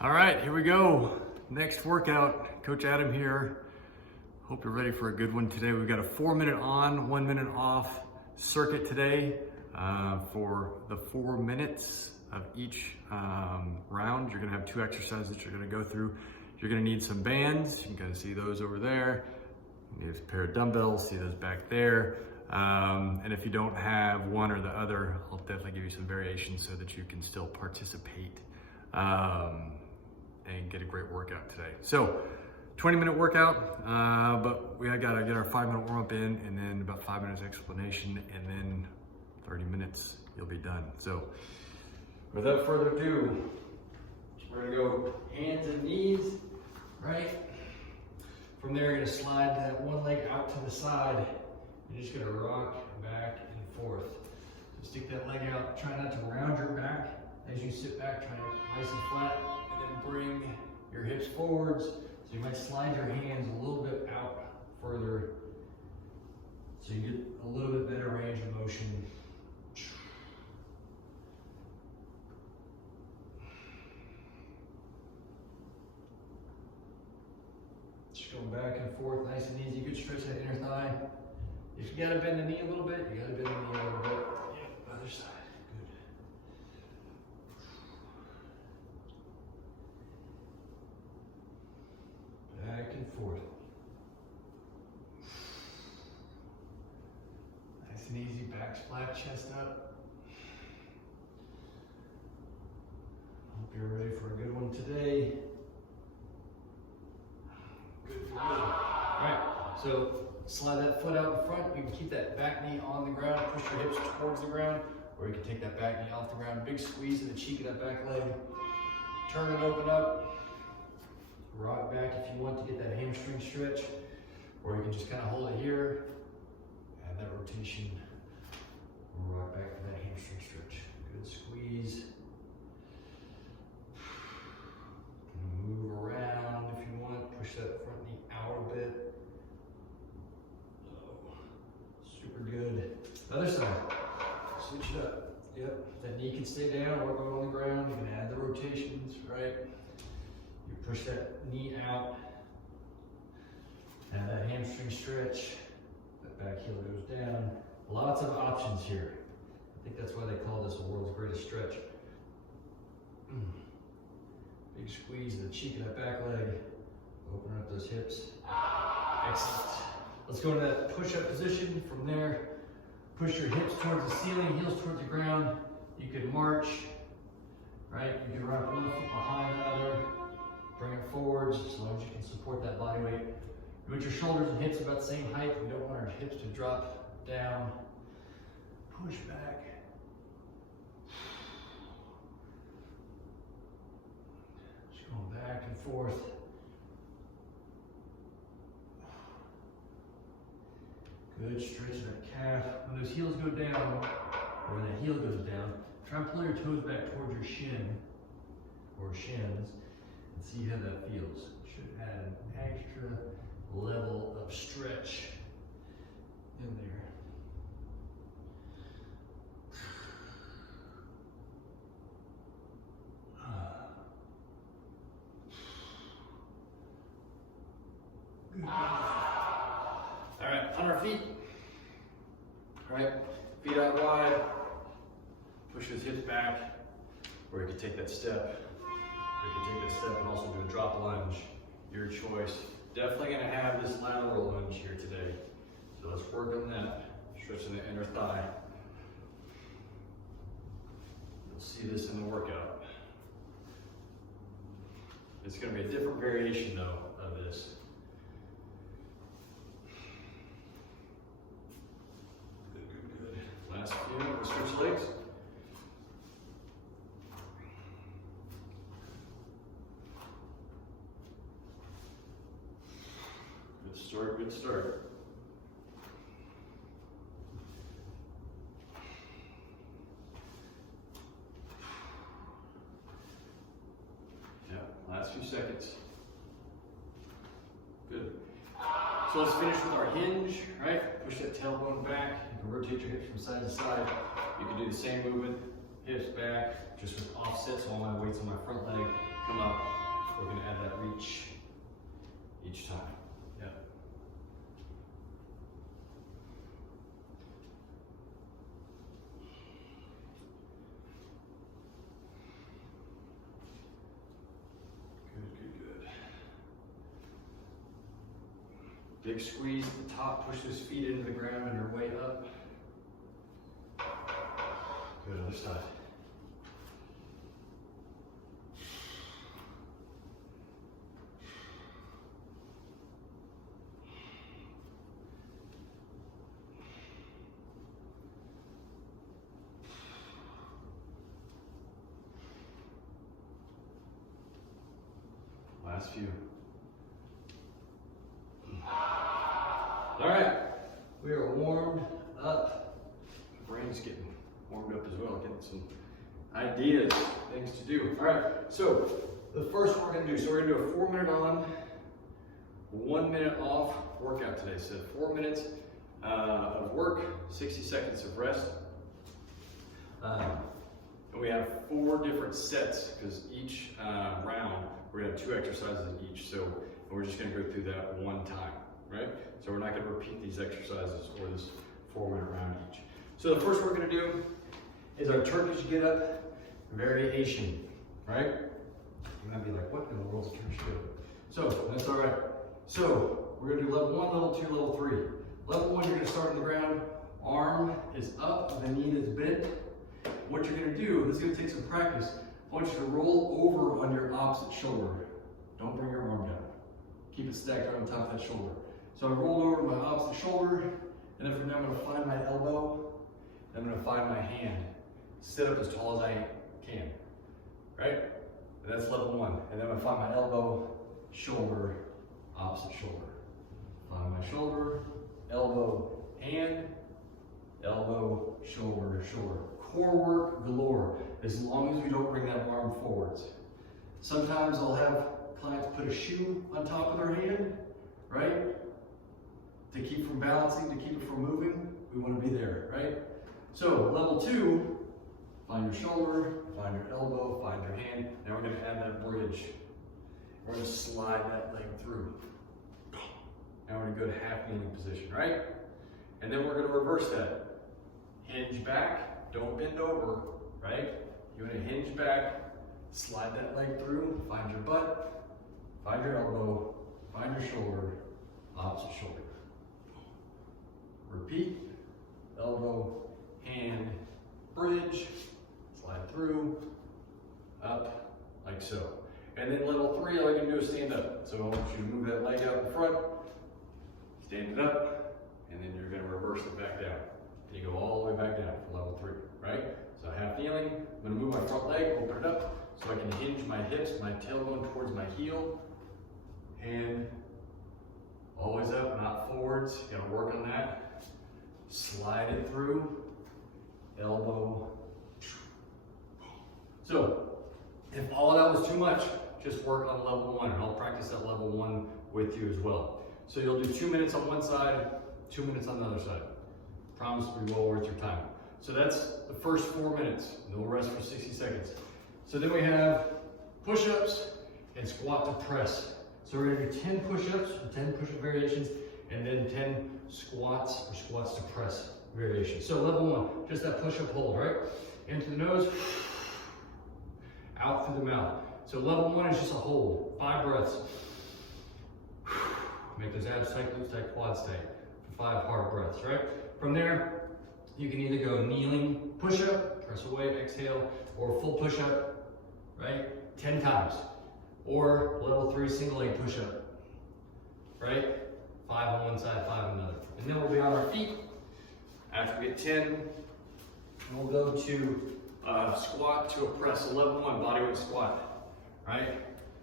All right, here we go. Next workout, Coach Adam here. Hope you're ready for a good one today. We've got a 4-minute on, 1 minute off circuit today for the 4 minutes of each round. You're gonna have 2 exercises that you're gonna go through. You're gonna need some bands. You can kind of see those over there. You need a pair of dumbbells, see those back there. And if you don't have one or the other, I'll definitely give you some variations so that you can still participate and get a great workout today. So 20-minute workout, but we gotta get our 5-minute warm-up in, and then about 5 minutes explanation, and then 30 minutes, you'll be done. So without further ado, we're gonna go hands and knees, right? From there, you're gonna slide that one leg out to the side. You're just gonna rock back and forth. So stick that leg out, try not to round your back as you sit back, try to nice and flat, and then bring your hips forwards. So you might slide your hands a little bit out further so you get a little bit better range of motion. Just going back and forth, nice and easy. You could stretch that inner thigh. If you gotta bend the knee a little bit, you gotta bend the knee a little bit. Yeah, other side. Good. Back and forth. Nice and easy, back's flat, chest up. Hope you're ready for a good one today. Good for you. All right, so slide that foot out in front. You can keep that back knee on the ground, push your hips towards the ground, or you can take that back knee off the ground. Big squeeze in the cheek of that back leg. Turn it open up. Rock back if you want to get that hamstring stretch, or you can just kind of hold it here. Add that rotation. Rock back for that hamstring stretch. Good squeeze. Move around if you want. Push that front knee out a bit. Super good. Other side. Switch it up. Yep. That knee can stay down or go on the ground. You can add the rotations, right? You push that knee out. Add that hamstring stretch. That back heel goes down. Lots of options here. I think that's why they call this the world's greatest stretch. Big squeeze in the cheek of that back leg. Open up those hips. Excellent. Let's go to that push-up position. From there, push your hips towards the ceiling, heels towards the ground. You can march, right? You can rock one foot behind the other. Bring it forwards as long as you can support that body weight. You want your shoulders and hips about the same height. We don't want our hips to drop down. Push back. Just going back and forth. Good, stretch that calf. When those heels go down, or when that heel goes down, try and pull your toes back towards your shin, or shins, and see how that feels. Should add an extra level of stretch in there. Good. All right, on our feet. All right, feet out wide. Push those hips back. Or you can take that step. Or you can take that step and also do a drop lunge. Your choice. Definitely gonna have this lateral lunge here today. So let's work on that. Stretching the inner thigh. You'll see this in the workout. It's gonna be a different variation though of this. Last few, we'll switch legs. Good start, good start. Yeah, last few seconds. Good. So let's finish with our hinge, right? Push that tailbone back. You can rotate your hips from side to side. You can do the same movement, hips back, just with offset, so all my weight's on my front leg. Come up, we're gonna add that reach each time. Yep. Good. Big squeeze at the top, push those feet into the ground on your way up. Good, other side. Last few. All right, we are warmed up. Brain's getting warmed up as well, getting some ideas, things to do. All right, so the first one we're gonna do, so we're gonna do a 4-minute on, 1 minute off workout today. So 4 minutes of work, 60 seconds of rest. And we have 4 different sets because each round we're gonna have 2 exercises each. So we're just gonna go through that one time, right? So we're not gonna repeat these exercises or this 4-minute round each. So the first one we're gonna do is our Turkish get up variation, right? You might be like, what in the world is Turkish get up? So that's all right. So we're gonna do level 1, level 2, level 3. Level 1, you're gonna start on the ground. Arm is up, the knee is bent. What you're gonna do, this is gonna take some practice. I want you to roll over on your opposite shoulder. Don't bring your arm down. Keep it stacked right on top of that shoulder. So I rolled over to my opposite shoulder, and then from there I'm gonna find my elbow, and I'm gonna find my hand. Sit up as tall as I can, right? And that's level 1. And then I'm gonna find my elbow, shoulder, opposite shoulder. Find my shoulder, elbow, hand, elbow, shoulder, shoulder. Core work galore, as long as we don't bring that arm forwards. Sometimes I'll have clients put a shoe on top of their hand, right? To keep from balancing, to keep it from moving. We want to be there, right? So level 2, find your shoulder, find your elbow, find your hand. Now we're going to add that bridge. We're going to slide that leg through. Now we're going to go to half kneeling position, right? And then we're going to reverse that. Hinge back, don't bend over, right? You want to hinge back, slide that leg through, find your butt, find your elbow, find your shoulder, opposite shoulder. Repeat, elbow, hand, bridge, slide through, up, like so. And then level 3, all you can do is stand up. So I want you to move that leg out in front, stand it up, and then you're going to reverse it back down. And you go all the way back down for level 3, right? So half kneeling, I'm going to move my front leg, open it up, so I can hinge my hips, my tailbone towards my heel, hand always up, not forwards. You got to work on that. Slide it through, elbow. So if all of that was too much, just work on level 1, and I'll practice that level 1 with you as well. So you'll do 2 minutes on one side, 2 minutes on the other side. Promise to be well worth your time. So that's the first 4 minutes, and then we'll rest for 60 seconds. So then we have push-ups and squat to press. So we're gonna do 10 push-ups, 10 push-up variations, and then 10 squats or squats to press variations. So level 1, just that push-up hold, right? Into the nose, out through the mouth. So level 1 is just a hold, 5 breaths. Make those abs tight, glutes tight, quads tight for 5 hard breaths, right? From there, you can either go kneeling push-up, press away, exhale, or full push-up, right? 10 times. Or level 3 single leg push-up, right? 5 on one side, 5 on another. And then we'll be on our feet. After we get 10, we'll go to squat to a press. So level 1, bodyweight squat, right?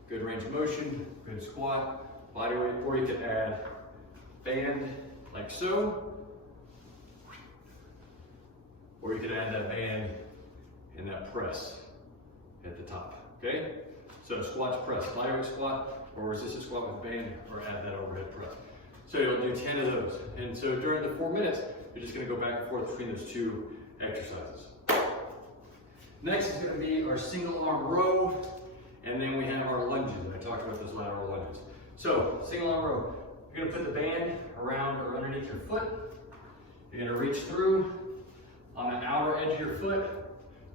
Good range of motion, good squat, bodyweight, or you could add band like so. Or you could add that band and that press at the top, okay? So squat to press, bodyweight squat, or resisted squat with band, or add that overhead press. So you'll do 10 of those. And so during the 4 minutes, you're just gonna go back and forth between those 2 exercises. Next is gonna be our single arm row, and then we have our lunges. I talked You're gonna put the band around or underneath your foot. You're gonna reach through on the outer edge of your foot,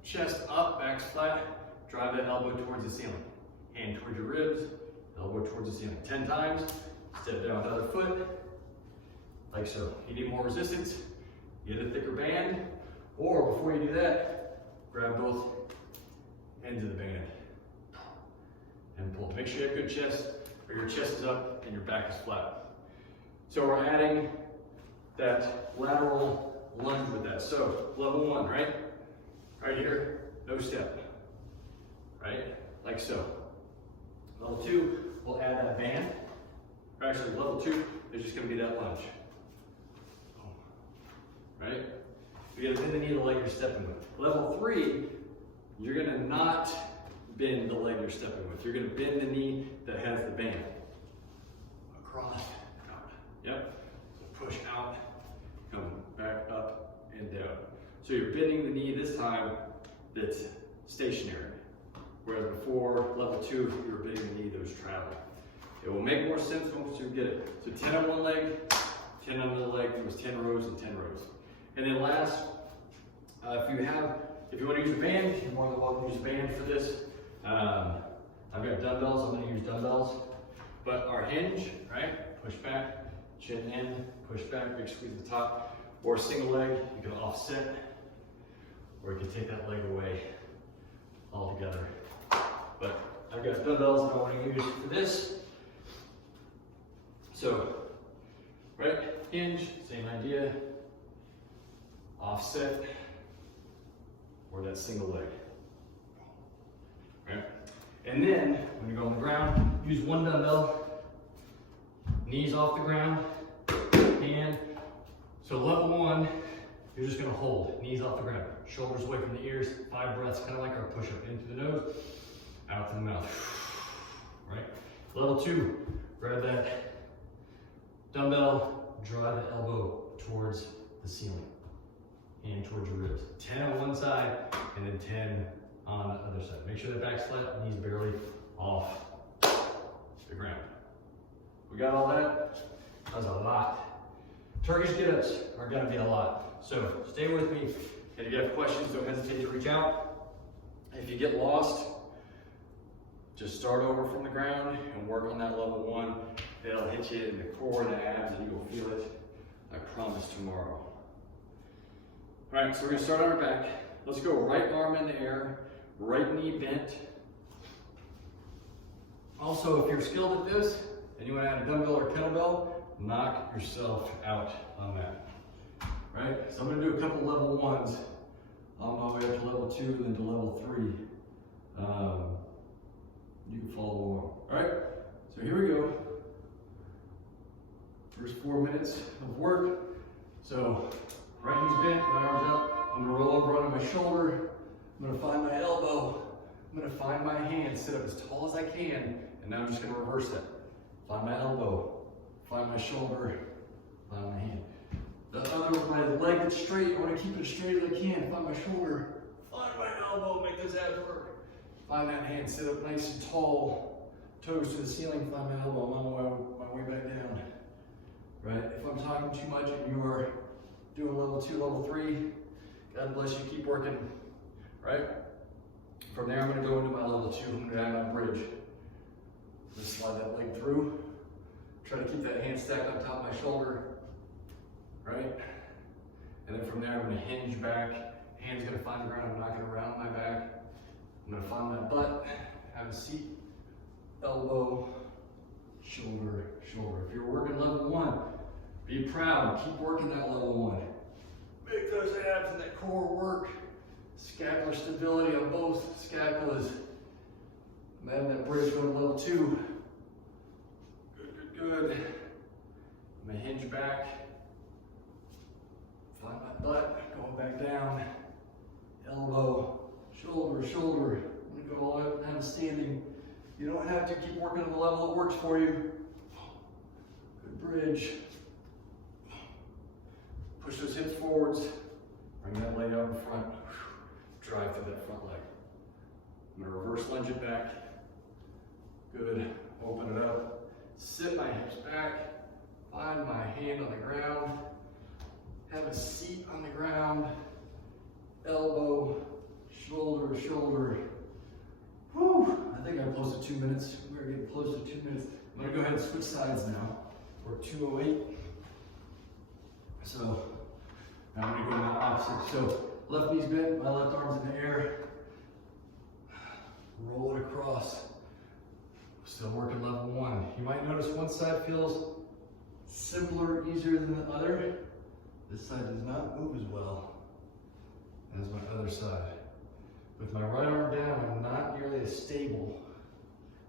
chest up, back's flat, drive that elbow towards the ceiling. Hand towards your ribs, elbow towards the ceiling. 10 times, step down with the other foot, like so. You need more resistance, get a thicker band, or before you do that, grab both ends of the band and pull. Make sure you have good chest, or your chest is up and your back is flat. So we're adding that lateral lunge with that. So level 1, right? Right here, no step, right? Like so. Level 2, we'll add that band. Or actually, level 2 is just gonna be that lunge. Right? You gotta bend the knee of the leg you're stepping with. Level 3, you're gonna not bend the leg you're stepping with. You're gonna bend the knee that has the band. Across, out. Yep. So push out, come back up and down. So you're bending the knee this time that's stationary. Whereas before, level 2, you were bending the knee that was traveling. It will make more sense once you get it. So 10 on one leg, 10 on the other leg. It was 10 rows and 10 rows. And then last, if you want to use a band, you're more than welcome to use a band for this. I've got dumbbells, I'm going to use dumbbells. But our hinge, right? Push back, chin in, push back, big squeeze at the top. Or single leg, you can offset, or you can take that leg away altogether. But I've got dumbbells that I want to use for this. So, right, hinge, same idea. Offset, or that single leg. Right? And then, when you go on the ground, use one dumbbell, knees off the ground, hand. So level 1, you're just gonna hold, knees off the ground, shoulders away from the ears, 5 breaths, kind of like our push-up, in through the nose, out through the mouth, right? Level 2, grab that dumbbell, drive the elbow towards the ceiling, hand towards your ribs. 10 on one side, and then 10 on the other side. Make sure the back's flat, knees barely off the ground. We got all that? That was a lot. Turkish get-ups are gonna be a lot. So stay with me, and if you have questions, don't hesitate to reach out. If you get lost, just start over from the ground and work on that level 1. It'll hit you in the core and the abs, and you will feel it, I promise, tomorrow. All right, so we're gonna start on our back. Let's go right arm in the air, right knee bent. Also, if you're skilled at this and you wanna add a dumbbell or kettlebell, knock yourself out on that, right? So I'm gonna do a couple level 1s on my way up to level 2 and then to level 3. You can follow along, all right? So here we go. First 4 minutes of work. So right knee's bent, right arm's up. I'm gonna roll over onto my shoulder. I'm gonna find my elbow. I'm gonna find my hand, sit up as tall as I can, and now I'm just gonna reverse that. Find my elbow, find my shoulder, find my hand. The other, my leg that's straight, I wanna keep it as straight as I can. Find my shoulder, find my elbow, make those abs work. Find that hand, sit up nice and tall, toes to the ceiling, find my elbow, I'm on my way back down. Right, if I'm talking too much and you are doing level 2, level 3, God bless you, keep working, right? From there, I'm gonna go into my level 2, I'm gonna add my bridge. Just slide that leg through. Try to keep that hand stacked on top of my shoulder, right? And then from there, I'm gonna hinge back. Hand's gonna find the ground, I'm knocking around my back. I'm gonna find my butt, have a seat, elbow, shoulder, shoulder. If you're working level 1, be proud, keep working that level 1. Make those abs and that core work. Scapular stability on both scapulas. I'm adding that bridge going to level 2. Good, good, good. I'm gonna hinge back. Find my butt, going back down. Elbow, shoulder, shoulder. I'm gonna go all the way up and have a standing. You don't have to, keep working on the level that works for you. Good bridge. Push those hips forwards. Bring that leg out in front. Drive through that front leg. I'm gonna reverse lunge it back. Good, open it up. Sit my hips back. find my hand on the ground, have a seat on the ground, elbow, shoulder to shoulder. Whew, I think I'm close to 2 minutes. We're getting close to 2 minutes. I'm gonna go ahead and switch sides now. We're at 2:08. So now I'm gonna go to the opposite. So left knee's bent, my left arm's in the air. Roll it across. Still working level 1. You might notice one side feels simpler, easier than the other. This side does not move as well as my other side. With my right arm down, I'm not nearly as stable.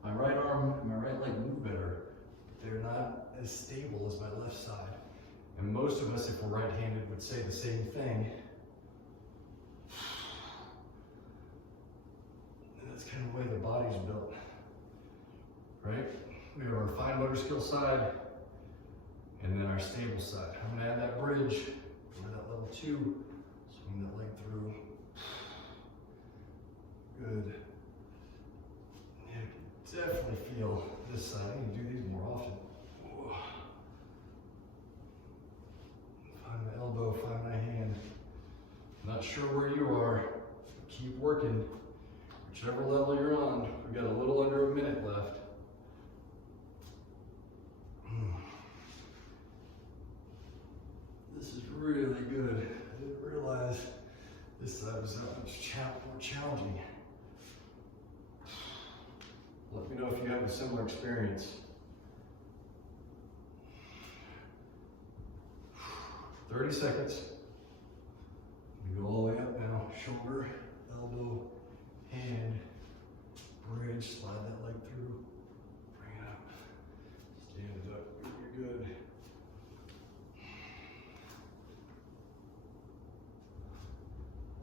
My right arm and my right leg move better, but they're not as stable as my left side. And most of us, if we're right-handed, would say the same thing. And that's kind of the way the body's built, right? We have our fine motor skill side, and then our stable side. I'm gonna add that bridge, go to that level 2, swing that leg through. Good. Yeah, I can definitely feel this side. I need to do these more often. Find my elbow, find my hand. Not sure where you are. Keep working. Whichever level you're on. We've got a little under a minute left. This is really good. I didn't realize this side was that much more challenging. Let me know if you have a similar experience. 30 seconds. We go all the way up now. Shoulder, elbow, hand, bridge, slide that leg through. Bring it up. Stand it up. You're good.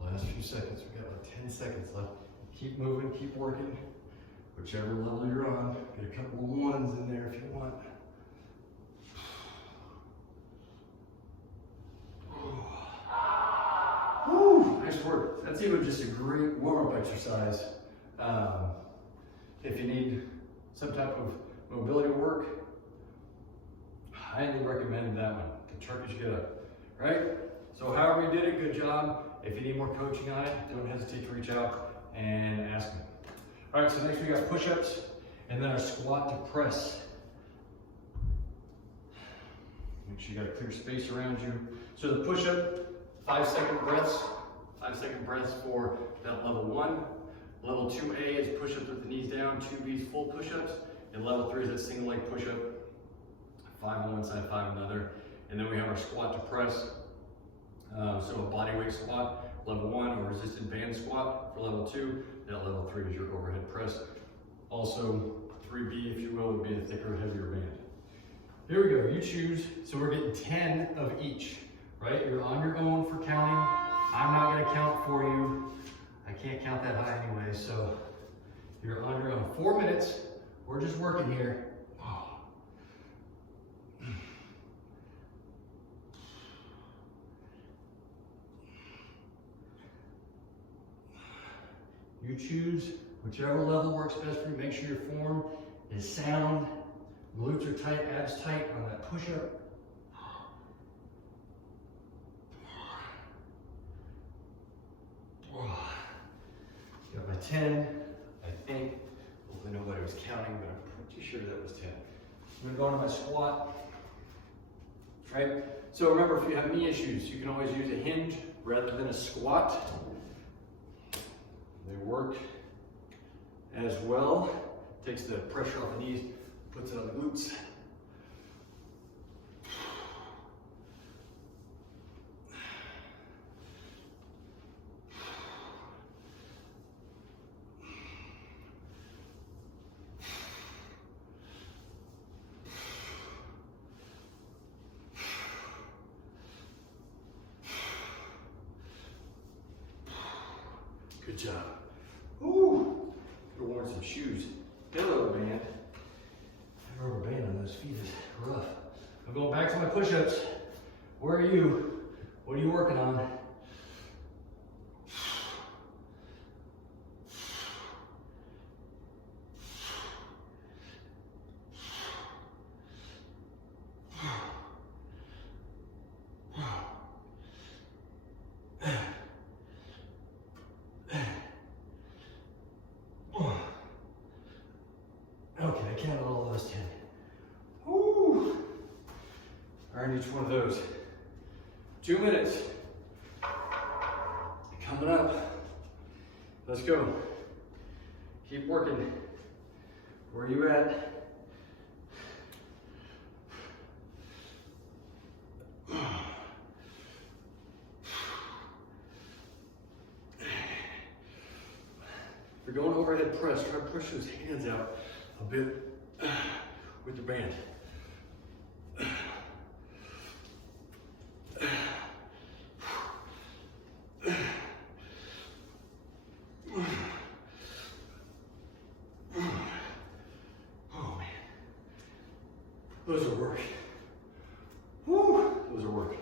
Last few seconds. We've got like 10 seconds left. Keep moving, keep working. Whichever level you're on. Get a couple of ones in there if you want. Whew, nice work. That's even just a great warm-up exercise. If you need some type of mobility work, highly recommend that one, the Turkish get up, right? So however you did it, good job. If you need more coaching on it, don't hesitate to reach out and ask me. All right, so next we got push-ups and then our squat to press. Make sure you got a clear space around you. So the push-up, 5-second breaths. 5-second breaths for that level 1. Level 2A is push-ups with the knees down. 2B is full push-ups. And level 3 is that single leg push-up. 5 on one side, 5 on the other. And then we have our squat to press. So a body weight squat, level 1, or resisted band squat for level 2. That level 3 is your overhead press. Also, 3B, if you will, would be a thicker, heavier band. Here we go, you choose. So we're getting 10 of each, right? You're on your own for counting. I'm not gonna count for you. I can't count that high anyway, so you're on your own. 4 minutes, we're just working here. You choose whichever level works best for you. Make sure your form is sound. Glutes are tight, abs tight on that push-up. Got my 10, I think. Hopefully nobody was counting, but I'm pretty sure that was 10. I'm gonna go into my squat, right? So remember, if you have knee issues, you can always use a hinge rather than a squat. They work as well. Takes the pressure off the knees, puts it on the glutes. Good job. Ooh, could have worn some shoes. Get a rubber band. That rubber band on those feet is rough. I'm going back to my push-ups. Where are you? What are you working on? count all those 10. Woo! Earn each one of those. 2 minutes. Coming up. Let's go. Keep working. Where are you at? If you're going overhead press, try to push those hands out a bit with your band. Oh man, those are work. Woo, those are work.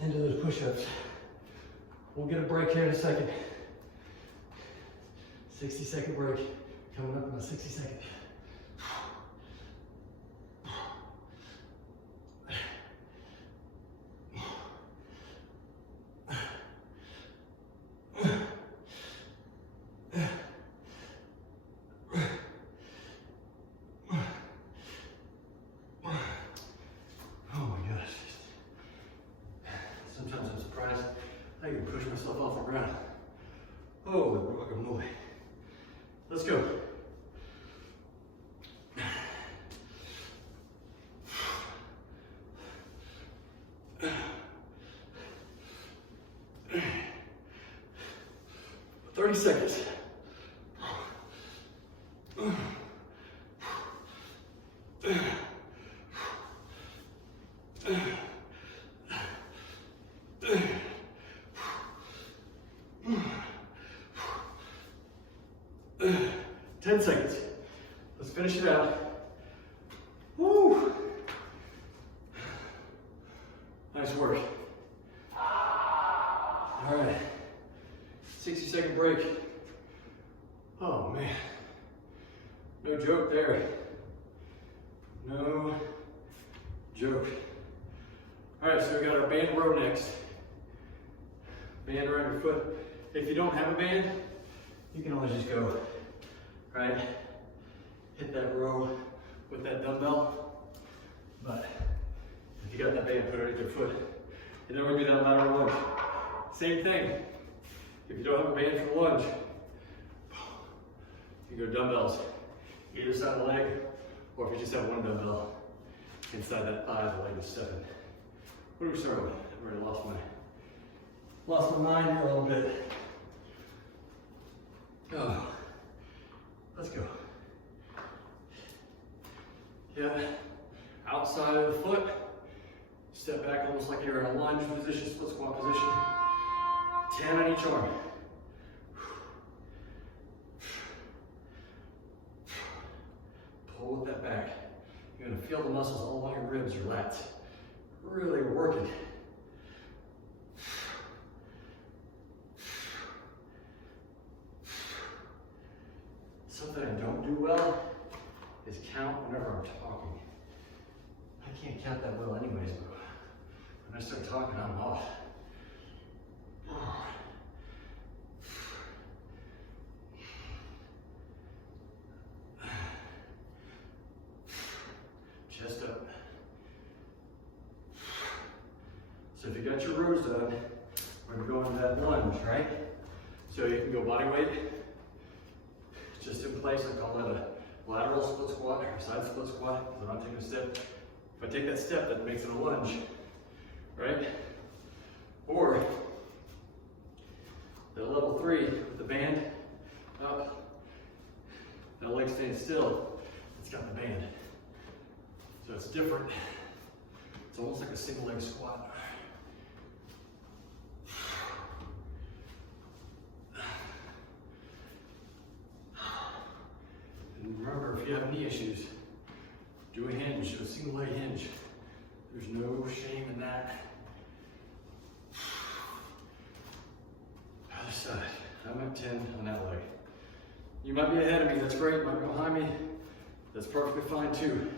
Into those push-ups. We'll get a break here in a second. 60-second break. Coming up in a 60 second. Sometimes I'm surprised I can push myself off the ground. Holy guacamole. Let's go. "30 seconds. Ten seconds. Let's finish it out. Woo! Nice work. All right. 60-second break. Oh man. No joke there. No joke. All right, so we got our band row next. Band around your foot. If you don't have a band, you can always just go, right? Hit that row with that dumbbell. But if you got that band, put it at your foot. And then we're gonna do that lateral lunge. Same thing. If you don't have a band for the lunge, you go dumbbells, either side of the leg, or if you just have one dumbbell inside that thigh, the leg is stepping. What do we start with? I've already lost my mind here a little bit. Oh, let's go. Yeah, outside of the foot, step back almost like you're in a lunge position, split squat position. 10 on each arm. Pull with that back. You're gonna feel the muscles all along your ribs, your lats. Really working. Something I don't do well is count whenever I'm talking. I can't count that well anyways, but when I start talking, I'm off. Chest up. So if you got your rows done, we're gonna go into that lunge, right? So you can go body weight, just in place. I call that a lateral split squat or side split squat, because I'm not taking a step. If I take that step, that makes it a lunge, right? Or the level 3 with the band up, that leg staying still, it's got the band. So it's different. It's almost like a single leg squat. And remember, if you have knee issues, do a hinge, do a single leg hinge. There's no shame in that. Other side. I'm at 10 on that leg. You might be ahead of me, that's great. You might be behind me, that's perfectly fine too.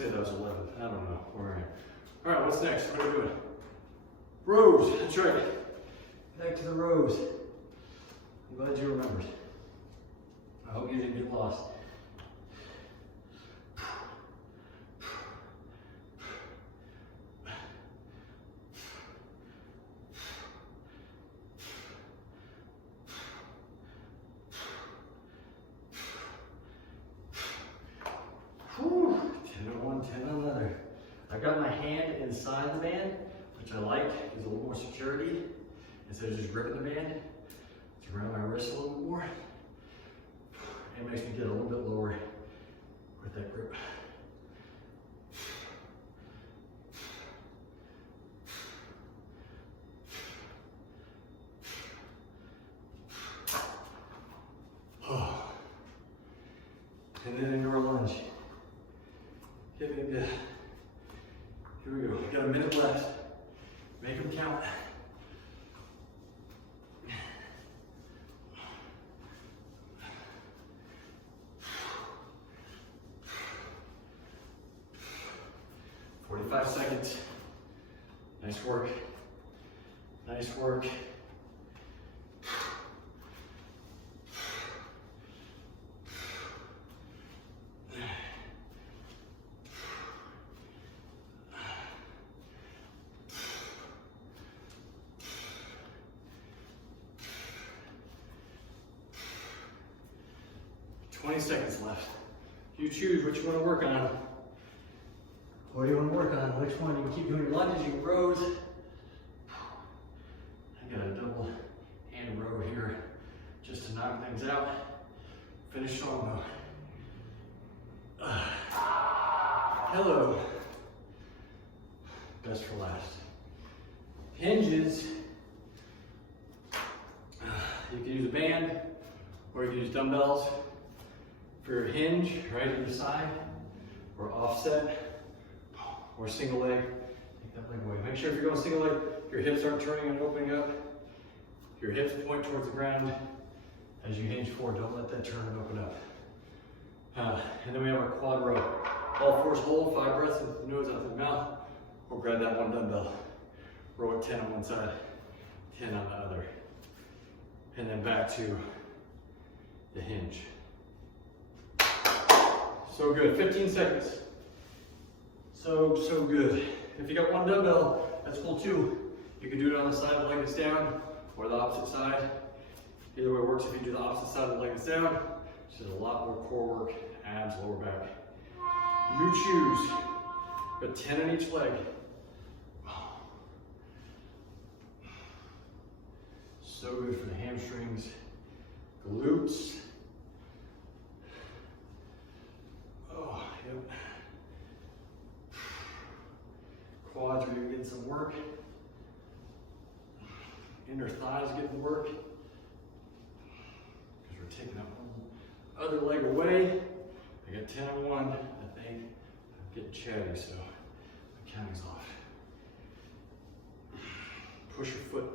say that was 11. I don't know. All right, what's next? What are we doing? Rows, that's right. Back to the rows. I'm glad you remembered. I hope you didn't get lost. Whew. 10 on one, 10 on the other. I've got my hand inside the band, which I like. Gives a little more security. Instead of just gripping the band, it's around my wrist a little bit more. It makes me get a little bit lower with that grip. Oh. And then into our lunge. Hit me good. Here we go. We got a minute left. Make them count. Seconds. Nice work. Nice work. Seconds left. You choose what you want to work on. What do you want to work on? Which one? You can keep doing your lunges, your rows. I got a double hand row here just to knock things out. Finish strong though. Hello. Best for last. Hinges. You can use a band or you can use dumbbells. For your hinge, right either side, or offset, or single leg, take that leg away. Make sure if you're going single leg, your hips aren't turning and opening up. Your hips point towards the ground as you hinge forward. Don't let that turn and open up. And then we have our quad row. All fours hold, 5 breaths with the nose out the mouth, or grab that one dumbbell. Row it 10 on one side, 10 on the other. And then back to the hinge. So good, 15 seconds. So good. If you got one dumbbell, that's cool too. You can do it on the side, the leg is down, or the opposite side. Either way works if you do the opposite side, the leg is down. This is a lot more core work, abs, lower back. You choose. Got 10 on each leg. So good for the hamstrings, glutes. Oh, yep. Quads are getting some work. Inner thighs getting work. Because we're taking that whole other leg away. I got 10 on one. I think I'm getting chatty, so my counting's off. Push your foot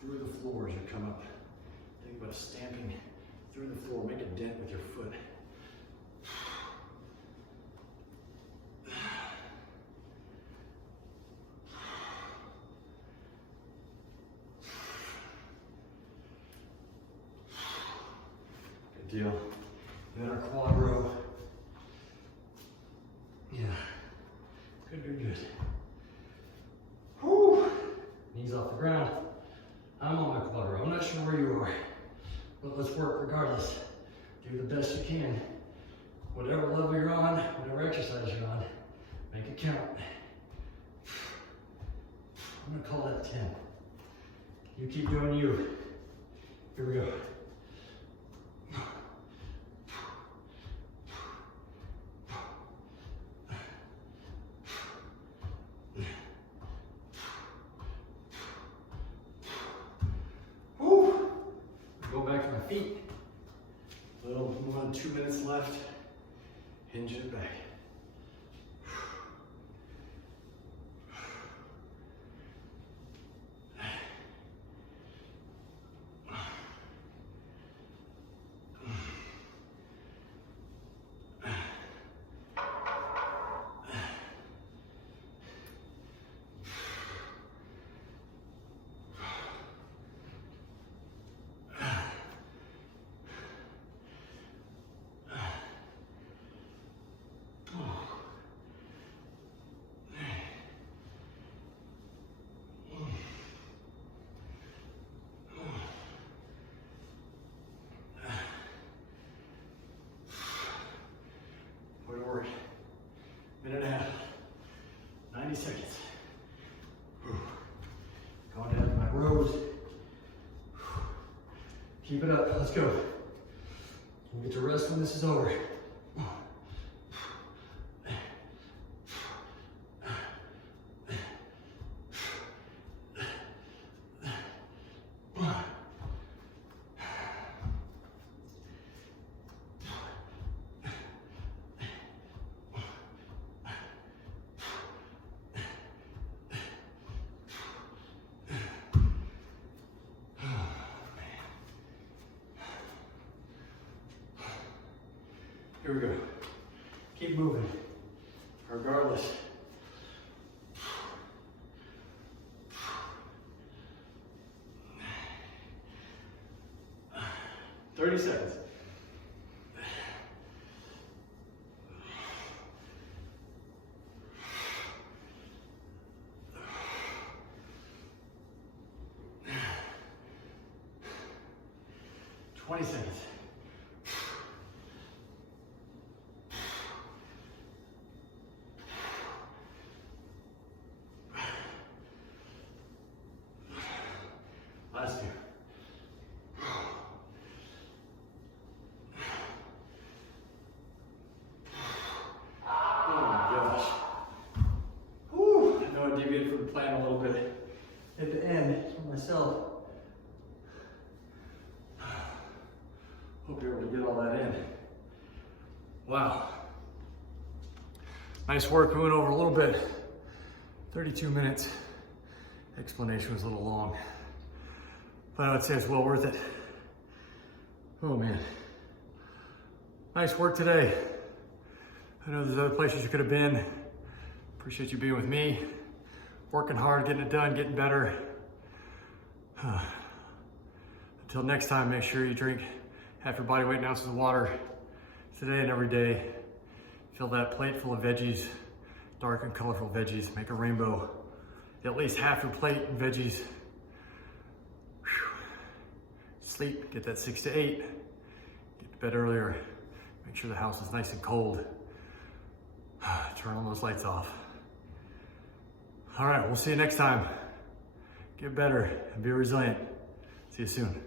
through the floor as you come up. Think about stamping through the floor. Make a dent with your foot. Good deal. And then our quad row. Yeah. Good. Whew. Knees off the ground. I'm on my quad row. I'm not sure where you are, but let's work regardless. Do the best you can. Whatever level you're on, whatever exercise you're on, make it count. I'm gonna call that 10. You keep doing you. Here we go. Feet. A little more than 2 minutes left. Hinge it back. rows. Keep it up, let's go. We'll get to rest when this is over. Here we go. Keep moving, regardless. 30 seconds. Seconds. Last two. Oh my gosh. Whew. I know I deviated from the plan a little bit at the end for myself. Hope you're able to get all that in. Wow. Nice work. We went over a little bit. 32 minutes. Explanation was a little long, but I would say it's well worth it. Oh man. Nice work today. I know there's other places you could have been. Appreciate you being with me. Working hard, getting it done, getting better. Until next time, make sure you drink half your body weight in ounces of water today and every day. Fill that plate full of veggies, dark and colorful veggies. Make a rainbow. At least half your plate in veggies. Whew. Sleep, get that 6 to 8. Get to bed earlier. Make sure the house is nice and cold. Turn all those lights off. All right, we'll see you next time. Get better and be resilient. See you soon.